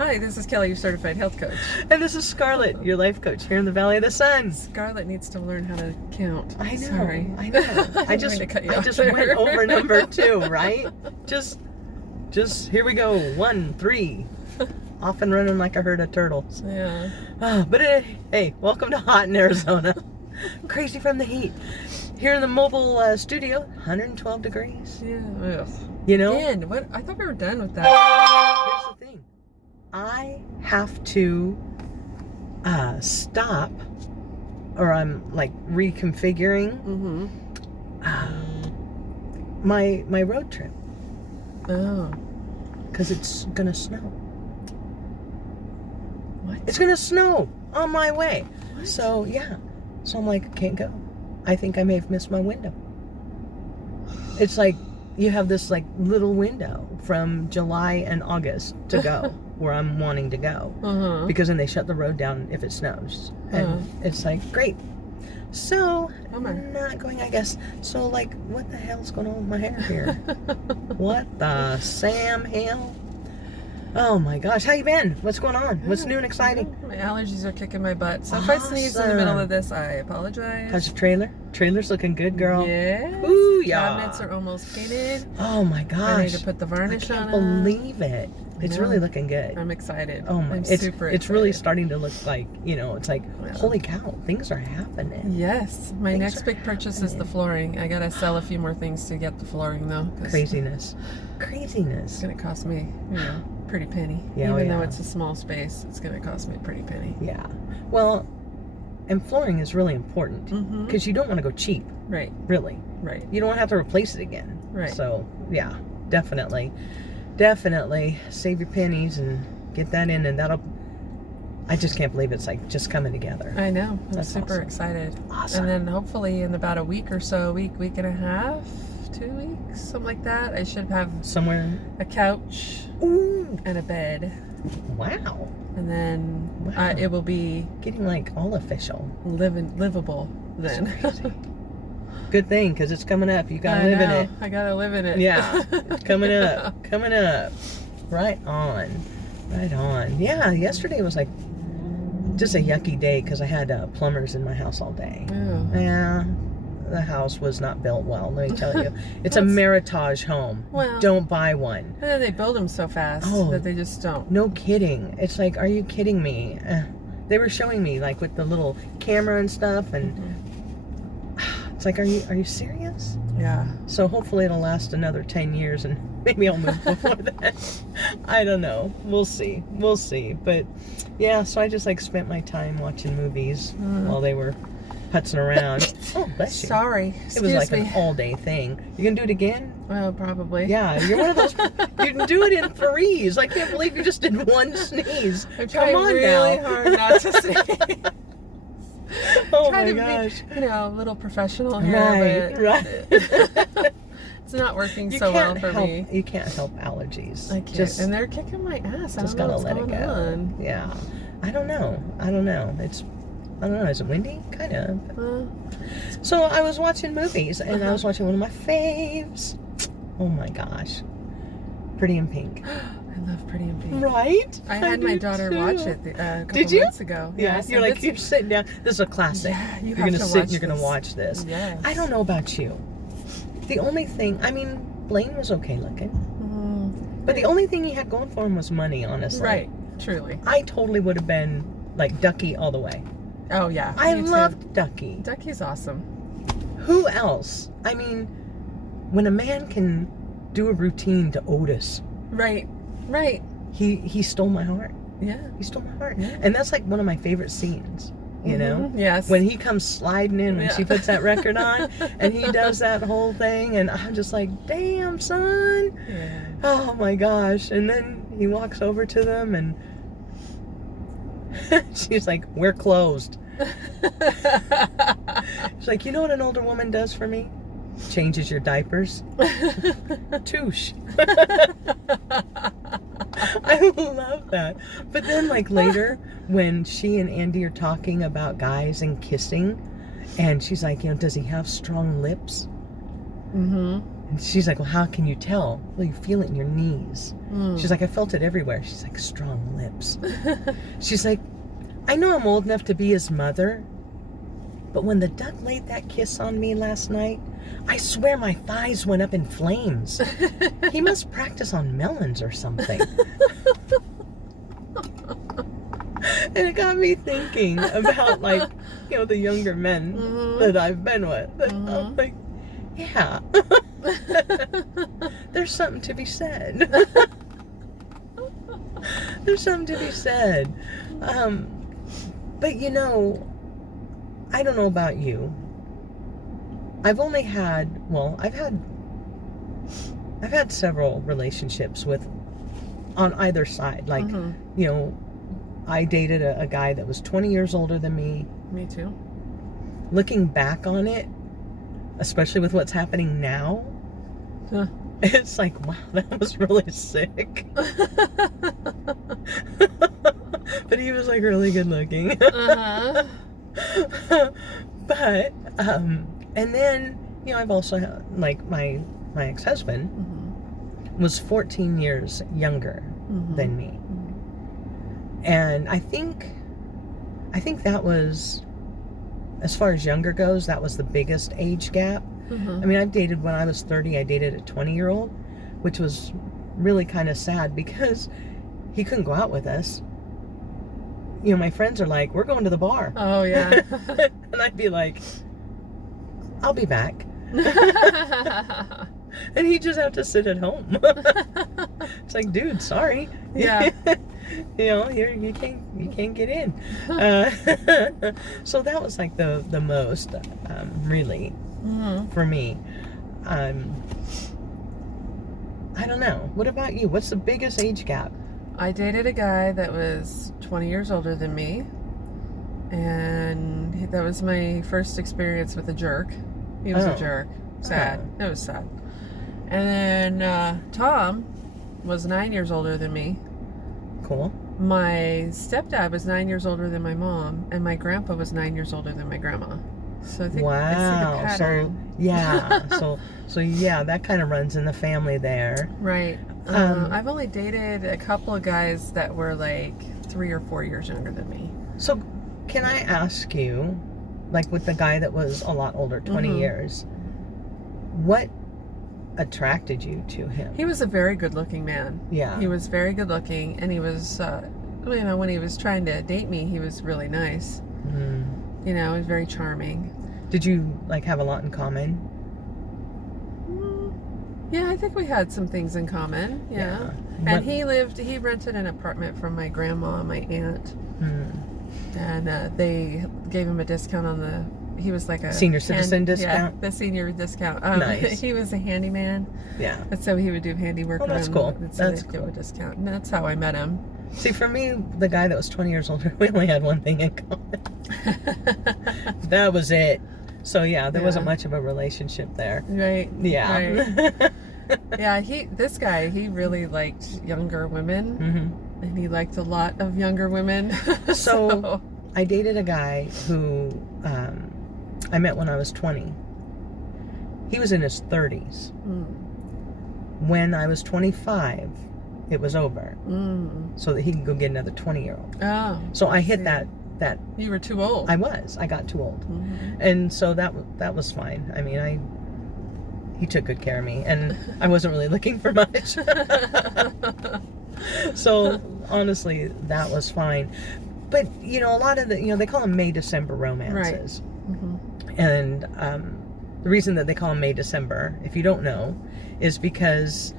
Hi, this is Kelly, your certified health coach. And this is Scarlett, your life coach here in the Valley of the Sun. Scarlett needs to learn how to count. I know. Sorry. I know. I just went over number 2, right? Just here we go. 1, 3. Off and running like I heard a turtle. Yeah. Hey, welcome to hot in Arizona. Crazy from the heat. Here in the mobile studio, 112 degrees. Yeah. Ugh. You know? Man, what? I thought we were done with that. Here's the thing. I have to stop, or I'm like reconfiguring my road trip. Oh. Because it's gonna snow. What? It's gonna snow on my way. What? So yeah. So I'm like, I can't go. I think I may have missed my window. It's like you have this like little window from July and August to go where I'm wanting to go. Because then they shut the road down if it snows. And it's like, great. So I'm not going, I guess. So like, what the hell's going on with my hair here? What the Sam hell? Oh my gosh, how you been? What's going on? What's new and exciting? My allergies are kicking my butt. So if I sneeze in the middle of this, I apologize. How's your trailer? Trailer's looking good, girl. Yes. Ooh, yeah. Cabinets are almost painted. Oh my gosh. I need to put the varnish on. I can't believe it. It's really looking good. I'm excited. Oh my, I'm super excited. It's really starting to look like, you know, it's like, holy cow, things are happening. Yes. My next big purchase is the flooring. I gotta sell a few more things to get the flooring though. Craziness. It's gonna cost me, you know, pretty penny. Yeah, Even though it's a small space, it's gonna cost me a pretty penny. Yeah. Well, and flooring is really important because you don't want to go cheap. Right. Really. Right. You don't want to have to replace it again. Right. So, yeah, definitely save your pennies and get that in, and that'll. I just can't believe it's like just coming together. I know. I'm super awesome. excited. Awesome. And then hopefully in about a week or so, week and a half, 2 weeks, something like that, I should have somewhere a couch and a bed. Wow. And then it will be getting like all official, livable then. Good thing, because it's coming up. You gotta live in it. I gotta live in it. Yeah, it's coming up. Right on. Yeah, yesterday was like just a yucky day because I had plumbers in my house all day. Ew. Yeah, the house was not built well, let me tell you. It's a Meritage home. Well, don't buy one. And then they build them so fast that they just don't. No kidding. It's like, are you kidding me? They were showing me like with the little camera and stuff, and it's like, are you serious? Yeah. So hopefully it'll last another 10 years and maybe I'll move before that. I don't know. We'll see. But yeah, so I just like spent my time watching movies while they were putzing around. Oh, bless you. Sorry. It was like an all-day thing. You gonna do it again? Well, probably. Yeah, you're one of those. You can do it in threes. I can't believe you just did one sneeze. I'm trying really hard not to sneeze. Oh my gosh. Be, a little professional here. Right. It's not working so well for me. You can't help allergies. I can't. And they're kicking my ass. I just don't know gotta let it go. On. Yeah. I don't know. Is it windy? Kind of. So I was watching movies, and I was watching one of my faves. Oh my gosh. Pretty in Pink. I love Pretty in Pink. Right? I had my daughter watch it a couple months ago. Yeah. You're like, you're sitting down. This is a classic. Yeah, you're going to sit and you're going to watch this. Yes. I don't know about you. The only thing, I mean, Blaine was okay looking. But the only thing he had going for him was money, honestly. Right. Truly. I totally would have been like Ducky all the way. Oh, yeah. I loved Ducky. Ducky's awesome. Who else? I mean, when a man can do a routine to Otis. Right. He stole my heart. Yeah. He stole my heart. Yeah. And that's like one of my favorite scenes, you know? Yes. When he comes sliding in when she puts that record on and he does that whole thing, and I'm just like, damn, son. Yeah. Oh my gosh. And then he walks over to them and she's like, we're closed. She's like, you know what an older woman does for me? Changes your diapers. Touche. I love that. But then like later when she and Andy are talking about guys and kissing, and she's like, does he have strong lips? And she's like, well, how can you tell? Well, you feel it in your knees. She's like, I felt it everywhere. She's like, strong lips. She's like, I know I'm old enough to be his mother, but when the duck laid that kiss on me last night, I swear my thighs went up in flames. He must practice on melons or something. And it got me thinking about, like, you know, the younger men that I've been with. And I'm like, yeah. There's something to be said. There's something to be said. But you know, I don't know about you. I've had several relationships with, on either side. Like, you know, I dated a guy that was 20 years older than me. Me too. Looking back on it, especially with what's happening now, it's like, wow, that was really sick. But he was like really good looking. But and then, you know, I've also had, like, my ex-husband was 14 years younger than me. And I think that was, as far as younger goes, that was the biggest age gap. I mean, I've dated, when I was 30, I dated a 20-year-old, which was really kind of sad because he couldn't go out with us. You know, my friends are like, we're going to the bar. Oh, yeah. And I'd be like, I'll be back. And he'd just have to sit at home. It's like, dude, sorry. Yeah. You know, here you can't get in. So that was like the most, really, for me. I don't know. What about you? What's the biggest age gap? I dated a guy that was 20 years older than me, and that was my first experience with a jerk. He was a jerk. Sad. It was sad. And then Tom was 9 years older than me. Cool. My stepdad was 9 years older than my mom, and my grandpa was 9 years older than my grandma. So I think wow. I see the pattern. So yeah. so yeah, that kind of runs in the family there. Right. I've only dated a couple of guys that were like 3 or 4 years younger than me. So can I ask you, like with the guy that was a lot older, 20 years, what attracted you to him? He was a very good looking man. Yeah. He was very good looking, and he was, you know, when he was trying to date me, he was really nice. You know, he was very charming. Did you, like, have a lot in common? Yeah, I think we had some things in common. Yeah. And he rented an apartment from my grandma and my aunt. And they gave him a discount on the, he was like a senior citizen discount? Yeah, the senior discount. Nice. He was a handyman. Yeah. And so he would do handiwork. Oh, that's cool. That's cool. Give him a discount. And that's how I met him. See, for me, the guy that was 20 years older, we only had one thing in common. That was it. So yeah, there wasn't much of a relationship there. Right. Yeah. Right. Yeah, this guy, he really liked younger women. And he liked a lot of younger women. So I dated a guy who I met when I was 20. He was in his 30s. When I was 25, it was over. So that he could go get another 20-year-old. Oh. So I hit that. You were too old. I got too old. And so that was fine. I mean, he took good care of me, and I wasn't really looking for much. So honestly, that was fine. But you know, a lot of the, you know, they call them May-December romances. Right. And the reason that they call them May-December, if you don't know, is because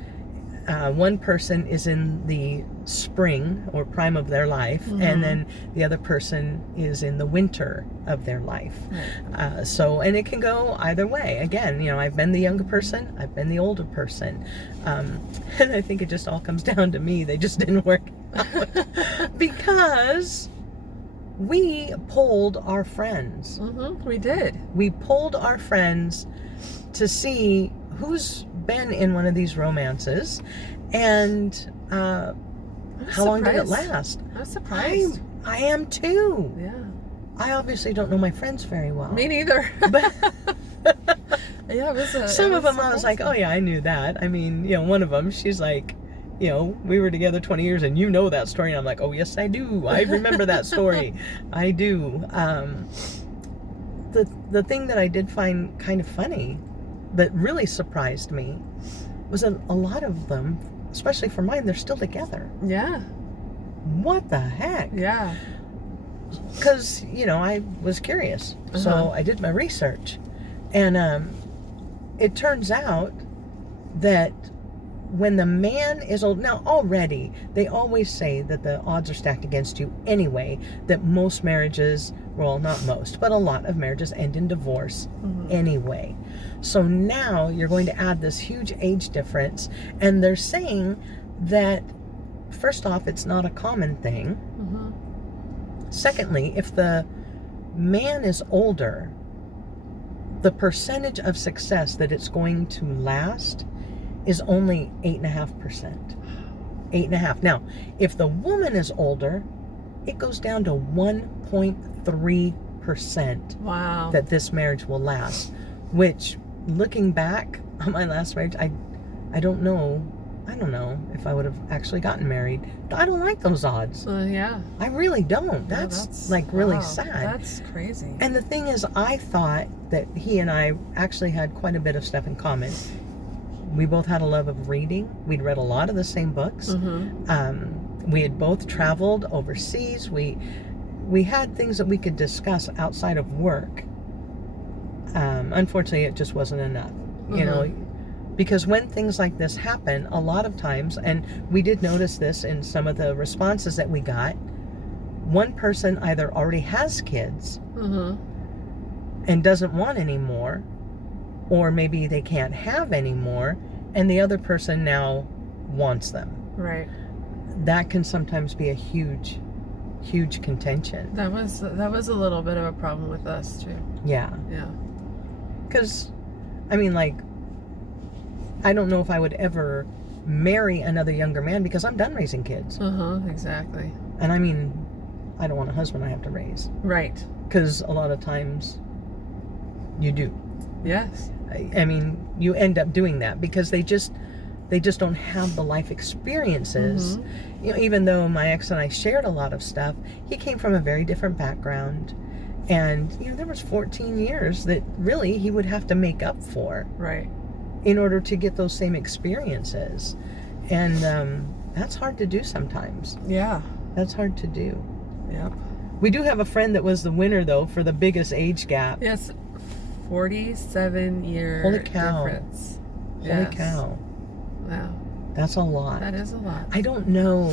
one person is in the spring or prime of their life, and then the other person is in the winter of their life. So, and it can go either way. Again, you know, I've been the younger person, I've been the older person, and I think it just all comes down to me. They just didn't work out because we polled our friends. We did. We polled our friends to see who's been in one of these romances, and how long did it last? I was surprised. I am too. Yeah. I obviously don't know my friends very well. Me neither. But Yeah, it was Some of them I was like, oh yeah, I knew that. I mean, one of them, she's like, we were together 20 years and you know that story. And I'm like, oh yes, I do. I remember that story. I do. The thing that I did find kind of funny, that really surprised me, was that a lot of them, especially for mine, they're still together. Yeah. What the heck? Yeah. Because, I was curious. So I did my research. And it turns out that when the man is old, now already, they always say that the odds are stacked against you anyway, that most marriages, well, not most, but a lot of marriages end in divorce anyway. So now you're going to add this huge age difference, and they're saying that, first off, it's not a common thing. Secondly, if the man is older, the percentage of success that it's going to last is only 8.5%. 8.5%. Now, if the woman is older, it goes down to 1.3%. Wow. That this marriage will last. Which, looking back on my last marriage, I don't know. I don't know if I would have actually gotten married. I don't like those odds. Yeah. I really don't. That's really sad. That's crazy. And the thing is, I thought that he and I actually had quite a bit of stuff in common. We both had a love of reading. We'd read a lot of the same books. We had both traveled overseas. We had things that we could discuss outside of work. Unfortunately, it just wasn't enough. Because when things like this happen, a lot of times, and we did notice this in some of the responses that we got, one person either already has kids and doesn't want any more, or maybe they can't have any more, and the other person now wants them. Right. That can sometimes be a huge contention. That was a little bit of a problem with us too. Yeah. Yeah. Because, I mean, like, I don't know if I would ever marry another younger man because I'm done raising kids. Exactly. And I mean, I don't want a husband I have to raise. Right. Because a lot of times you do. Yes. I mean, you end up doing that because they just don't have the life experiences. Even though my ex and I shared a lot of stuff, he came from a very different background. And, there was 14 years that really he would have to make up for. Right. In order to get those same experiences. And that's hard to do sometimes. Yeah. That's hard to do. Yep. We do have a friend that was the winner, though, for the biggest age gap. Yes. 47-year Holy cow. difference. Holy cow. Wow. That's a lot. That is a lot. I don't know.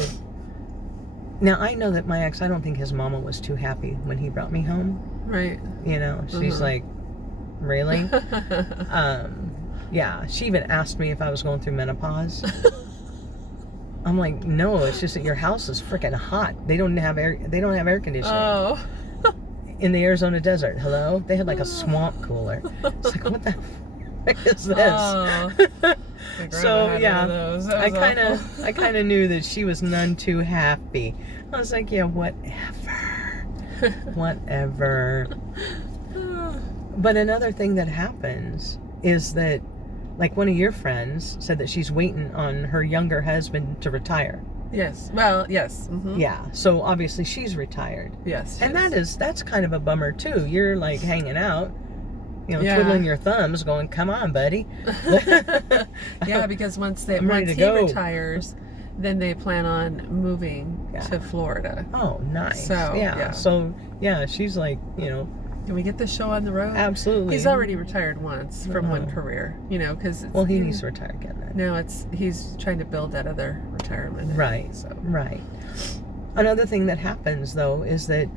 Now, I know that my ex, I don't think his mama was too happy when he brought me home. Right. She's like, really? Yeah, she even asked me if I was going through menopause. I'm like, no, it's just that your house is freaking hot. They don't have air conditioning. Oh. In the Arizona desert. Hello? They had like a swamp cooler. It's like, what the frick is this? Oh. So yeah, I kind of knew that she was none too happy. I was like, yeah, whatever. But another thing that happens is that, like, one of your friends said that she's waiting on her younger husband to retire. Yes. Well, yes. Yeah. So obviously she's retired. Yes. And that's kind of a bummer too. You're like hanging out, twiddling your thumbs, going, "Come on, buddy." Yeah, because once he retires, then they plan on moving to Florida. Oh, nice. So yeah. So yeah, she's like, Can we get this show on the road? Absolutely. He's already retired once from one career, because he needs to retire again then. No, he's trying to build that other retirement. Right. Right. Another thing that happens though is that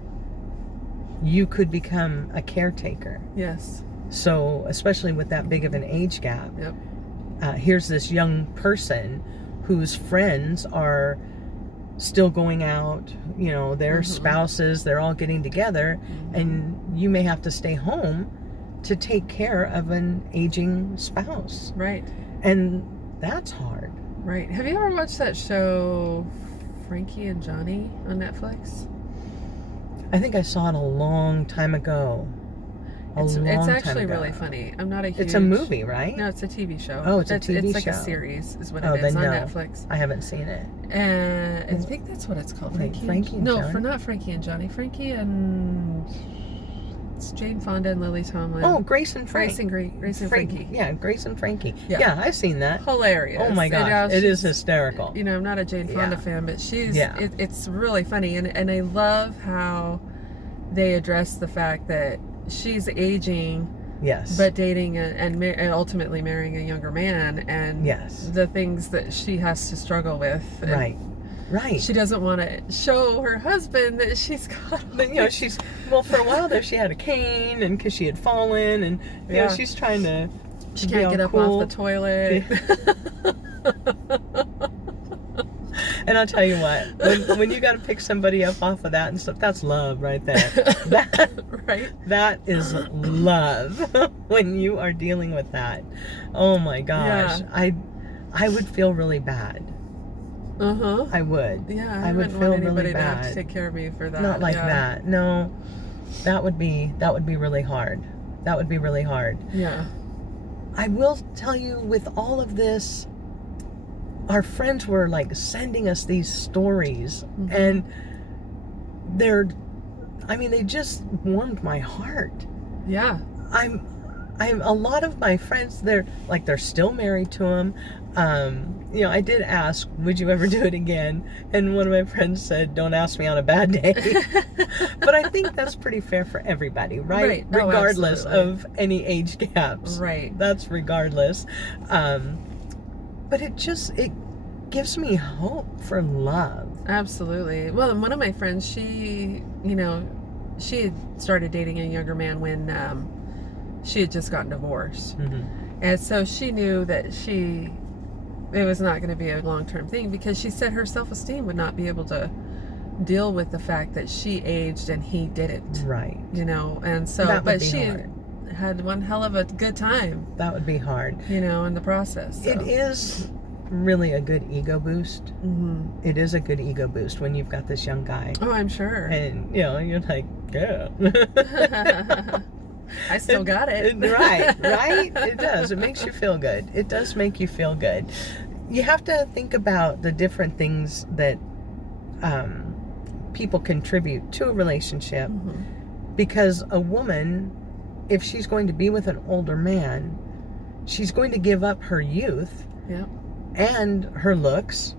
you could become a caretaker. Yes. So, especially with that big of an age gap. Yep. Here's this young person whose friends are still going out, their spouses, they're all getting together, and you may have to stay home to take care of an aging spouse. Right. And that's hard. Right. Have you ever watched that show, Frankie and Johnny, on Netflix? I think I saw it a long time ago. It's actually really funny. I'm not a huge... It's a movie, right? No, it's a TV show. Oh, it's a TV show. It's like a series, is what it is, on Netflix. I haven't seen it. And I think that's what it's called. Frankie and No, Johnny? not Frankie and Johnny. Frankie and... It's Jane Fonda and Lily Tomlin. Oh, Grace and Frankie. Grace and Frankie. Yeah, Grace and Frankie. Yeah. Yeah, I've seen that. Hilarious. Oh my gosh, it is hysterical. You know, I'm not a Jane Fonda fan, but she's... Yeah. It's really funny. And I love how they address the fact that she's aging... Yes. But dating and ultimately marrying a younger man, and the things that she has to struggle with. Right. She doesn't want to show her husband that she's got... But, you know, well, for a while there, she had a cane, and because she had fallen, and, you know, she's trying to... She can't get up off the toilet. And I'll tell you what, when you got to pick somebody up off of that and stuff, that's love right there. That is love when you are dealing with that. Oh my gosh. Yeah. I would feel really bad. I would. Yeah, I would feel really bad. To have to take care of me for that. Not like that. No. That would be really hard. That would be really hard. Yeah. I will tell you, with all of this, our friends were like sending us these stories, and they just warmed my heart. Yeah. I'm a lot of my friends, they're still married to him. You know, I did ask, would you ever do it again? And one of my friends said, don't ask me on a bad day. But I think that's pretty fair for everybody, right? Regardless of any age gaps. Right. That's regardless. But it gives me hope for love. Absolutely. Well, and one of my friends, she had started dating a younger man when she had just gotten divorced. And so she knew that it was not going to be a long-term thing, because she said her self-esteem would not be able to deal with the fact that she aged and he didn't. Right. You know, and so, but she had one hell of a good time. That would be hard. You know, in the process. So. It is really a good ego boost. It is a good ego boost when you've got this young guy. Oh, I'm sure. And, you know, you're like, yeah. I still got it. Right? It does. It makes you feel good. It does make you feel good. You have to think about the different things that people contribute to a relationship, because a woman, if she's going to be with an older man, she's going to give up her youth and her looks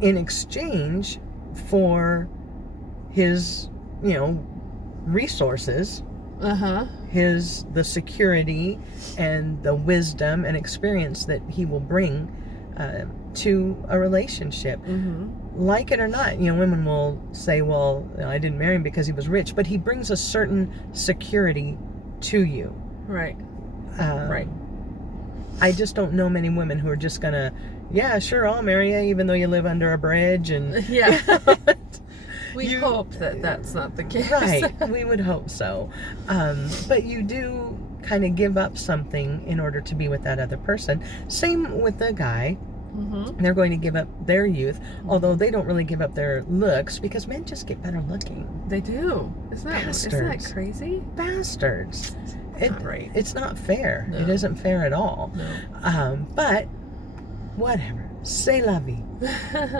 in exchange for his, you know, resources. The security and the wisdom and experience that he will bring to a relationship. Like it or not, you know, women will say, well, I didn't marry him because he was rich, but he brings a certain security to you. Right. I just don't know many women who are just gonna, yeah, sure, I'll marry you even though you live under a bridge, and we hope that that's not the case. Right, we would hope so. But you do kind of give up something in order to be with that other person. Same with the guy. They're going to give up their youth, although they don't really give up their looks, because men just get better looking. They do. Isn't that crazy? Bastards. It's not fair. No. It isn't fair at all. No. But whatever. C'est la vie.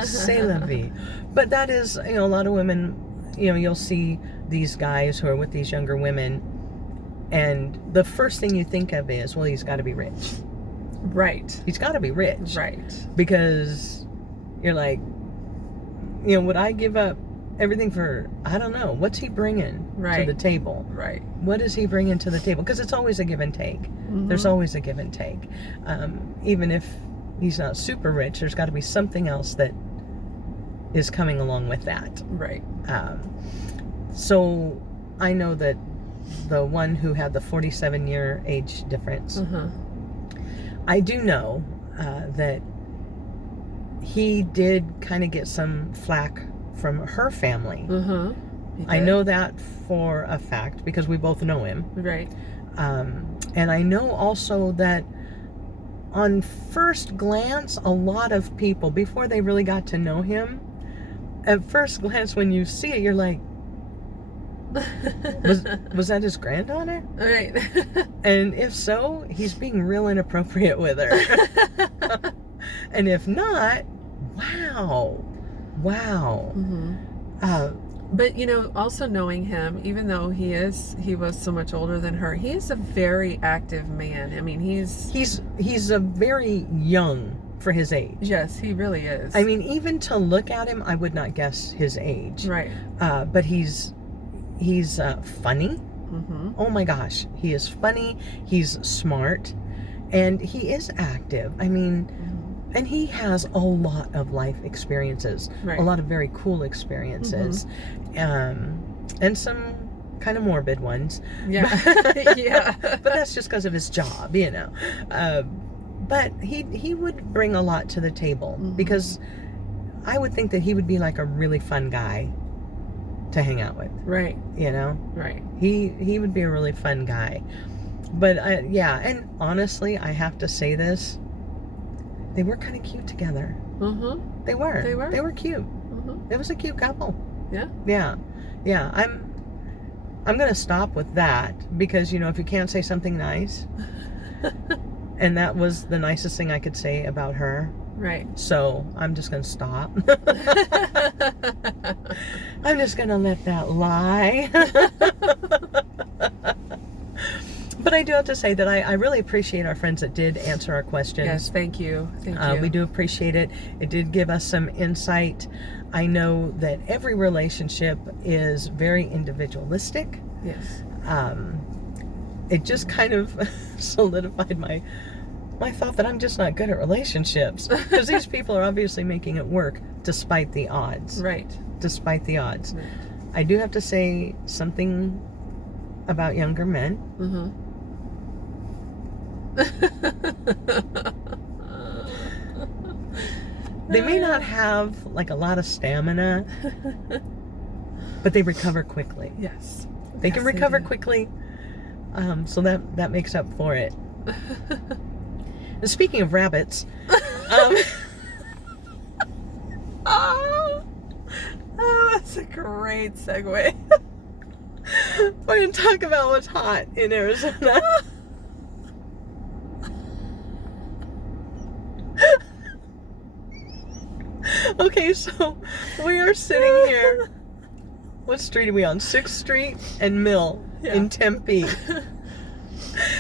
C'est la vie. But that is, you know, a lot of women, you know, you'll see these guys who are with these younger women, and the first thing you think of is, well, he's got to be rich. Right. He's got to be rich. Right. Because you're like, you know, would I give up everything for, I don't know, what's he bringing to the table? Right. What is he bringing to the table? Because it's always a give and take. There's always a give and take. Even if he's not super rich, there's got to be something else that is coming along with that. Right. So I know that the one who had the 47-year age difference, I do know that he did kind of get some flack from her family. I know that for a fact because we both know him. Right. And I know also that on first glance, a lot of people, before they really got to know him, at first glance when you see it, you're like, Was that his granddaughter? Right. And if so, he's being real inappropriate with her. And if not, wow. Mm-hmm. But also knowing him, even though he was so much older than her, he is a very active man. I mean, he's a very young for his age. Yes, he really is. I mean, even to look at him, I would not guess his age. Right. But he's funny. Mm-hmm. Oh my gosh, he is funny. He's smart, and he is active. I mean. And he has a lot of life experiences, right. A lot of very cool experiences, and some kind of morbid ones. Yeah, yeah. But that's just because of his job, But he would bring a lot to the table, because I would think that he would be like a really fun guy to hang out with. Right. Right. He would be a really fun guy. But and honestly, I have to say this. They were kind of cute together. Mm-hmm. They were cute. Mm-hmm. It was a cute couple. Yeah. I'm gonna stop with that, because if you can't say something nice, and that was the nicest thing I could say about her. Right. So I'm just gonna stop. I'm just gonna let that lie. But I do have to say that I really appreciate our friends that did answer our questions. Yes, thank you. Thank you. We do appreciate it. It did give us some insight. I know that every relationship is very individualistic. Yes. It just kind of solidified my thought that I'm just not good at relationships, because these people are obviously making it work despite the odds. Right. Despite the odds. Right. I do have to say something about younger men. Mm-hmm. They may not have like a lot of stamina, but they recover quickly. Yes. They can recover quickly, so that makes up for it. And speaking of rabbits, that's a great segue. We're going to talk about what's hot in Arizona. Okay, so we are sitting here. What street are we on? 6th Street and Mill in Tempe.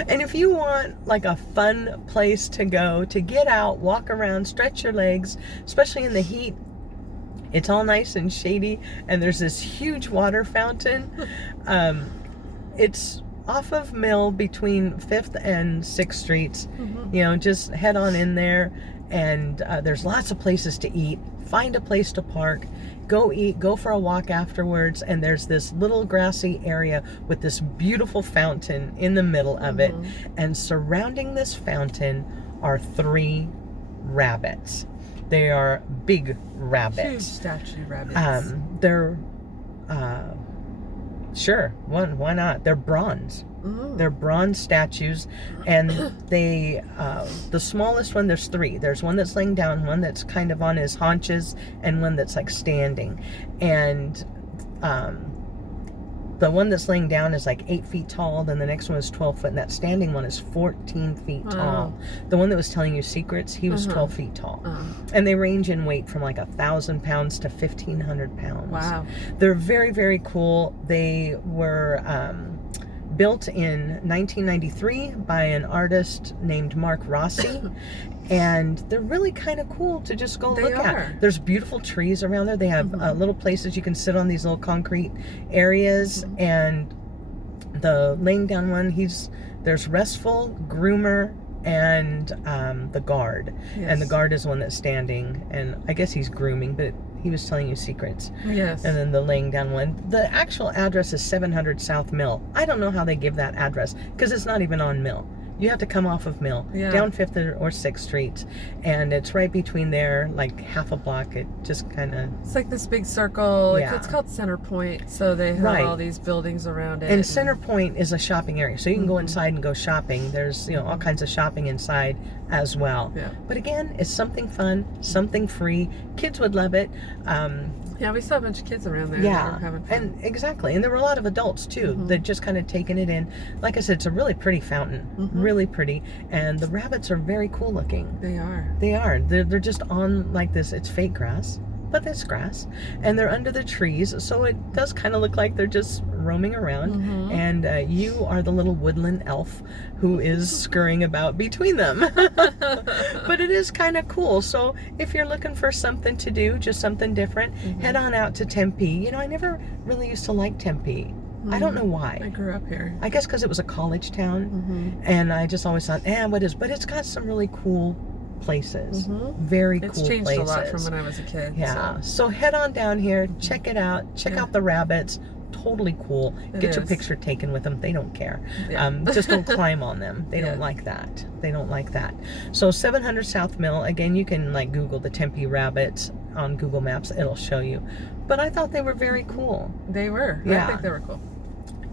And if you want like a fun place to go, to get out, walk around, stretch your legs, especially in the heat, it's all nice and shady, and there's this huge water fountain. It's off of Mill between 5th and 6th Streets. Just head on in there, and there's lots of places to eat. Find a place to park, go eat, go for a walk afterwards, and there's this little grassy area with this beautiful fountain in the middle of it, and surrounding this fountain are 3 rabbits. They are big rabbits. Huge statue rabbits. They're sure, why not? They're bronze. They're bronze statues, and they the smallest one, there's 3. There's one that's laying down, one that's kind of on his haunches, and one that's like standing. And the one that's laying down is like 8 feet tall, then the next one is 12 foot, and that standing one is 14 feet tall. The one that was telling you secrets, he was 12 feet tall. And they range in weight from like 1,000 pounds to 1,500 pounds. Wow. They're very, very cool. They were built in 1993 by an artist named Mark Rossi. And they're really kind of cool to just go look at. There's beautiful trees around there. They have little places you can sit on, these little concrete areas. And the laying down one, there's Restful, Groomer, and the guard. Yes. And the guard is the one that's standing, and I guess he's grooming, but he was telling you secrets. Yes. And then the laying down one, the actual address is 700 South Mill. I don't know how they give that address, because it's not even on Mill. You have to come off of Mill, down 5th or 6th Street, and it's right between there, like half a block. It just kind of... It's like this big circle. It's called Center Point, so they have all these buildings around it. And Center Point is a shopping area, so you can go inside and go shopping. There's, all kinds of shopping inside as well. Yeah. But again, it's something fun, something free. Kids would love it. Yeah, we saw a bunch of kids around there. Yeah, that were having fun. and exactly. And there were a lot of adults too that just kind of taken it in. Like I said, it's a really pretty fountain, really pretty. And the rabbits are very cool looking. They are. They are. They're just on like this. It's fake grass, but it's grass. And they're under the trees. So it does kind of look like they're just roaming around. And you are the little woodland elf who is scurrying about between them. But it is kind of cool. So if you're looking for something to do, just something different, head on out to Tempe. You know, I never really used to like Tempe. I don't know why. I grew up here. I guess because it was a college town. And I just always thought, what is? But it's got some really cool places. Very cool places. It's changed a lot from when I was a kid. Yeah. So head on down here, check it out, check out the rabbits. Totally cool. Get your picture taken with them. They don't care. Yeah. Just don't climb on them. They don't like that. They don't like that. So 700 South Mill. Again, you can like Google the Tempe rabbits on Google Maps. It'll show you. But I thought they were very cool. They were. Yeah. I think they were cool.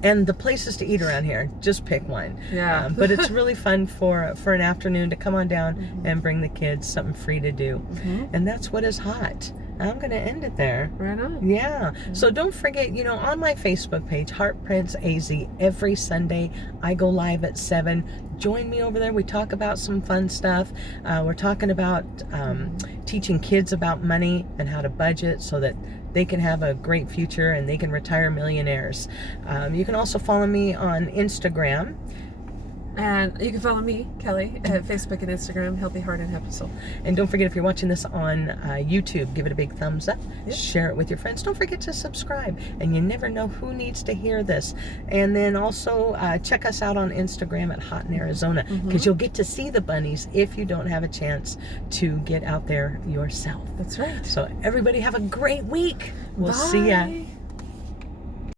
And the places to eat around here, just pick one. Yeah. But it's really fun for an afternoon to come on down and bring the kids something free to do. And that's what is hot. I'm going to end it there. Right on. Yeah. So don't forget, you know, on my Facebook page, Heartprints AZ, every Sunday I go live at 7. Join me over there. We talk about some fun stuff. We're talking about teaching kids about money and how to budget so that they can have a great future and they can retire millionaires. You can also follow me on Instagram. And you can follow me, Kelly, at Facebook and Instagram, Healthy Heart and Happy Soul. And don't forget, if you're watching this on YouTube, give it a big thumbs up. Share it with your friends. Don't forget to subscribe. And you never know who needs to hear this. And then also check us out on Instagram at Hot in Arizona, because you'll get to see the bunnies if you don't have a chance to get out there yourself. That's right. So everybody have a great week. We'll see ya.